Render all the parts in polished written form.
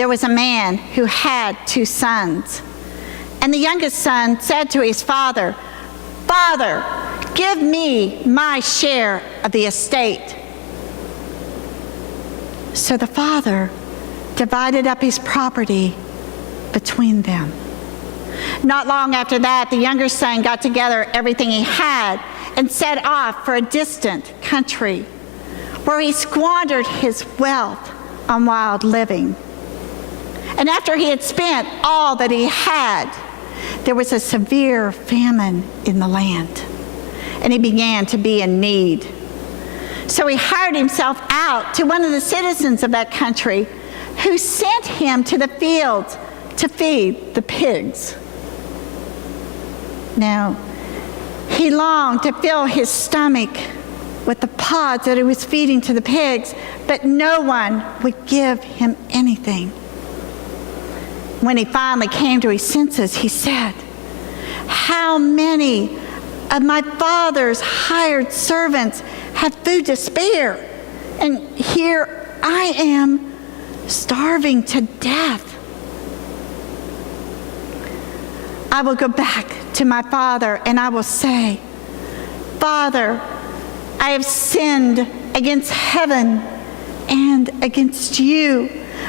there was a man who had 2 sons. And the youngest son said to his father, "Father, give me my share of the estate." So the father divided up his property between them. Not long after that, the younger son got together everything he had and set off for a distant country, where he squandered his wealth on wild living. And after he had spent all that he had, there was a severe famine in the land, and he began to be in need. So he hired himself out to one of the citizens of that country, who sent him to the fields to feed the pigs. Now, he longed to fill his stomach with the pods that he was feeding to the pigs, but no one would give him anything. When he finally came to his senses, he said, "How many of my father's hired servants have food to spare, and here I am starving to death. I will go back to my father and I will say, 'Father, I have sinned against heaven and against you.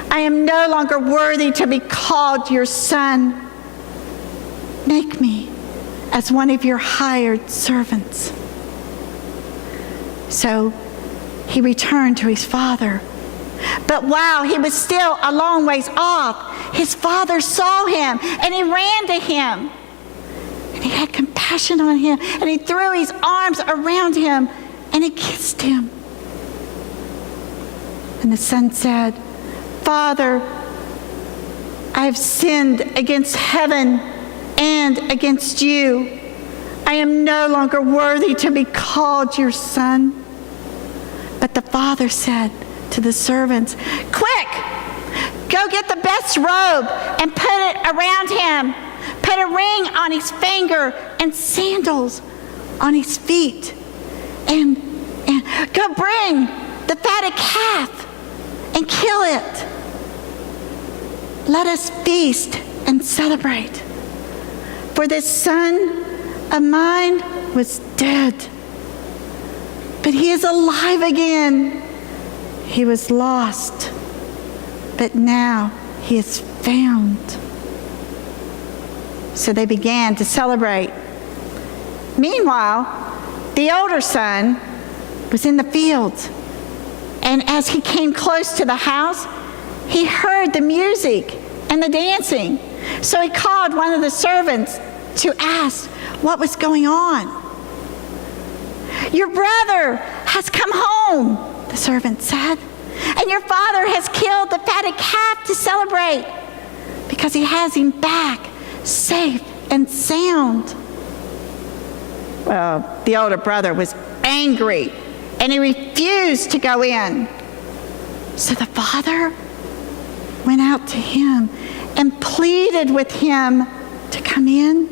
I am no longer worthy to be called your son. Make me as one of your hired servants.' So he returned to his father. But while he was still a long ways off, his father saw him, and he ran to him. And he had compassion on him, and he threw his arms around him, and he kissed him. And the son said, 'Father, I have sinned against heaven and against you. I am no longer worthy to be called your son.' But the father said to the servants, 'Quick, go get the best robe and put it around him. Put a ring on his finger and sandals on his feet. And go bring the fatted calf and kill it. Let us feast and celebrate. For this son of mine was dead, but he is alive again. He was lost, but now he is found.' So they began to celebrate. Meanwhile, the older son was in the fields, and as he came close to the house, he heard the music and the dancing. So he called one of the servants to ask what was going on. 'Your brother has come home,' the servant said, 'and your father has killed the fatted calf to celebrate, because he has him back safe and sound.' Well, the older brother was angry, and he refused to go in. So the father went out to him and pleaded with him to come in.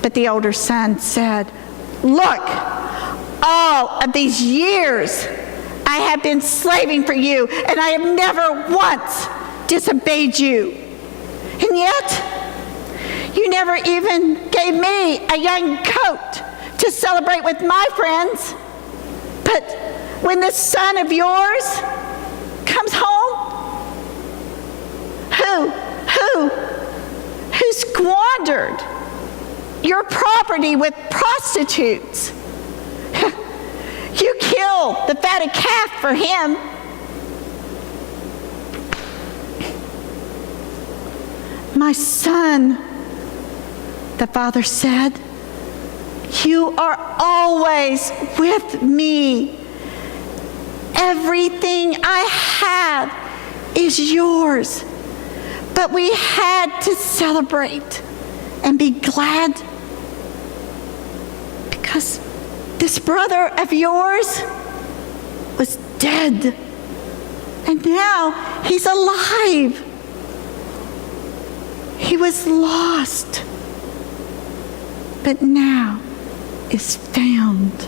But the older son said, 'Look, all of these years I have been slaving for you, and I have never once disobeyed you. And yet, you never even gave me a young goat to celebrate with my friends. But when this son of yours comes home, who squandered your property with prostitutes, you kill the fatted calf for him. My son,' the father said, 'you are always with me. Everything I have is yours. But we had to celebrate and be glad because this brother of yours was dead, and now he's alive. He was lost, but now is found.'